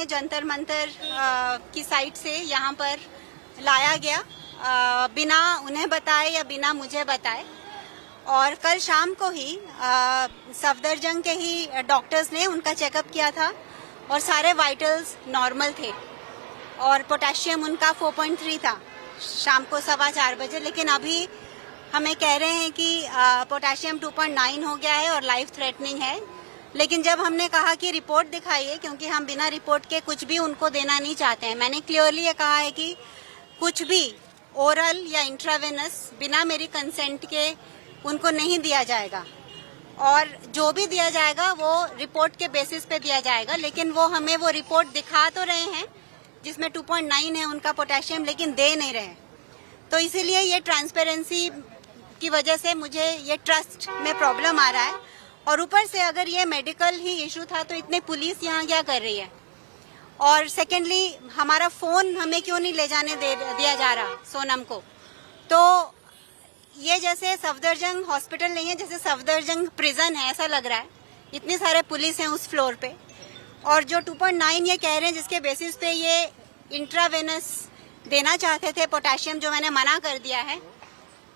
हमें जंतर मंतर की साइट से यहाँ पर लाया गया बिना उन्हें बताए या बिना मुझे बताए। और कल शाम को ही सफदरजंग के ही डॉक्टर्स ने उनका चेकअप किया था और सारे वाइटल्स नॉर्मल थे और पोटेशियम उनका 4.3 था शाम को 4:15 बजे। लेकिन अभी हमें कह रहे हैं कि पोटेशियम 2.9 हो गया है और लाइफ थ्रेटनिंग है। लेकिन जब हमने कहा कि रिपोर्ट दिखाइए, क्योंकि हम बिना रिपोर्ट के कुछ भी उनको देना नहीं चाहते हैं, मैंने क्लियरली ये कहा है कि कुछ भी ओरल या इंट्रावेनस बिना मेरी कंसेंट के उनको नहीं दिया जाएगा और जो भी दिया जाएगा वो रिपोर्ट के बेसिस पे दिया जाएगा। लेकिन वो हमें वो रिपोर्ट दिखा तो रहे हैं जिसमें 2.9 है उनका पोटेशियम, लेकिन दे नहीं रहे। तो इसीलिए ये ट्रांसपेरेंसी की वजह से मुझे ये ट्रस्ट में प्रॉब्लम आ रहा है। और ऊपर से अगर ये मेडिकल ही इशू था तो इतने पुलिस यहाँ क्या कर रही है? और सेकेंडली हमारा फोन हमें क्यों नहीं ले जाने दिया जा रहा सोनम को? तो ये जैसे सफदरजंग हॉस्पिटल नहीं है, जैसे सफदरजंग प्रिजन है ऐसा लग रहा है। इतने सारे पुलिस हैं उस फ्लोर पे और जो 2.9 ये कह रहे हैं जिसके बेसिस पे ये इंट्रावेनस देना चाहते थे पोटेशियम, जो मैंने मना कर दिया है,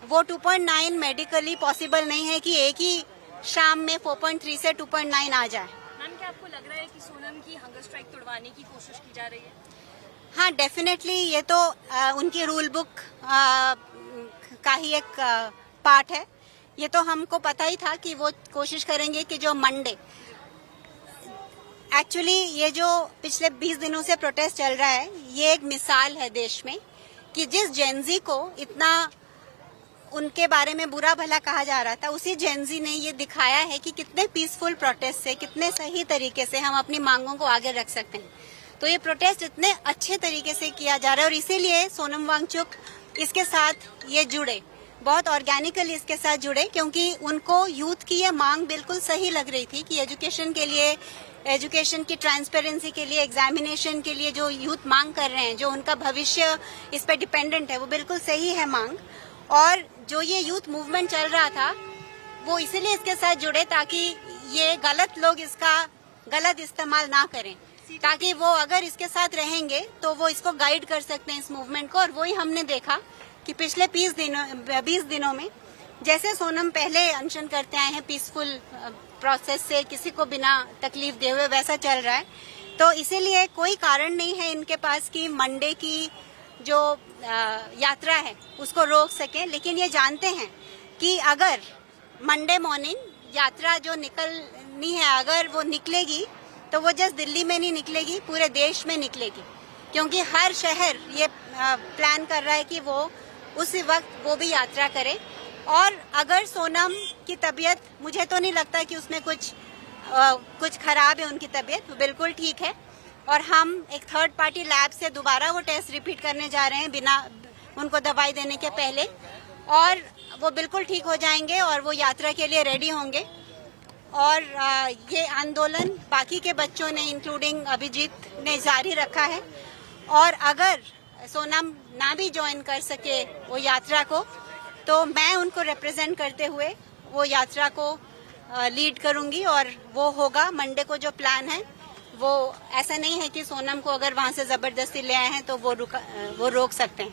वो 2.9 मेडिकली पॉसिबल नहीं है कि एक ही शाम में 4.3 से 2.9 आ जाए। मैम, क्या आपको लग रहा है कि सोनम की हंगर स्ट्राइक तोड़वाने की कोशिश की जा रही है? हाँ, डेफिनेटली ये तो उनकी रूल बुक का ही एक पार्ट है। ये तो हमको पता ही था कि वो कोशिश करेंगे कि जो मंडे, एक्चुअली ये जो पिछले 20 दिनों से प्रोटेस्ट चल रहा है, ये एक मिसाल है देश में कि जिस जेनजी को इतना उनके बारे में बुरा भला कहा जा रहा था, उसी जेनजी ने ये दिखाया है कि कितने पीसफुल प्रोटेस्ट से, कितने सही तरीके से हम अपनी मांगों को आगे रख सकते हैं। तो ये प्रोटेस्ट इतने अच्छे तरीके से किया जा रहा है और इसीलिए सोनम वांगचुक इसके साथ ये जुड़े, बहुत ऑर्गेनिकली इसके साथ जुड़े, क्योंकि उनको यूथ की ये मांग बिल्कुल सही लग रही थी कि एजुकेशन के लिए, एजुकेशन की ट्रांसपेरेंसी के लिए, एग्जामिनेशन के लिए जो यूथ मांग कर रहे हैं, जो उनका भविष्य इस पे डिपेंडेंट है, वो बिल्कुल सही है मांग। और जो ये यूथ मूवमेंट चल रहा था वो इसीलिए इसके साथ जुड़े ताकि ये गलत लोग इसका गलत इस्तेमाल ना करें, ताकि वो अगर इसके साथ रहेंगे तो वो इसको गाइड कर सकते हैं इस मूवमेंट को। और वही हमने देखा कि पिछले 20 दिनों में जैसे सोनम पहले अनशन करते आए हैं पीसफुल प्रोसेस से, किसी को बिना तकलीफ दे हुए, वैसा चल रहा है। तो इसीलिए कोई कारण नहीं है इनके पास कि मंडे की जो यात्रा है उसको रोक सके। लेकिन ये जानते हैं कि अगर मंडे मॉर्निंग यात्रा जो निकलनी है, अगर वो निकलेगी तो वो जस्ट दिल्ली में नहीं निकलेगी, पूरे देश में निकलेगी, क्योंकि हर शहर ये प्लान कर रहा है कि वो उसी वक्त वो भी यात्रा करे। और अगर सोनम की तबीयत, मुझे तो नहीं लगता कि उसमें कुछ खराब है, उनकी तबीयत बिल्कुल ठीक है। और हम एक थर्ड पार्टी लैब से दोबारा वो टेस्ट रिपीट करने जा रहे हैं बिना उनको दवाई देने के पहले, और वो बिल्कुल ठीक हो जाएंगे और वो यात्रा के लिए रेडी होंगे। और ये आंदोलन बाकी के बच्चों ने, इंक्लूडिंग अभिजीत ने, जारी रखा है। और अगर सोनम ना भी ज्वाइन कर सके वो यात्रा को, तो मैं उनको रिप्रेजेंट करते हुए वो यात्रा को लीड करूंगी और वो होगा। मंडे को जो प्लान है वो ऐसा नहीं है कि सोनम को अगर वहां से जबरदस्ती ले आए हैं तो वो रोक सकते हैं।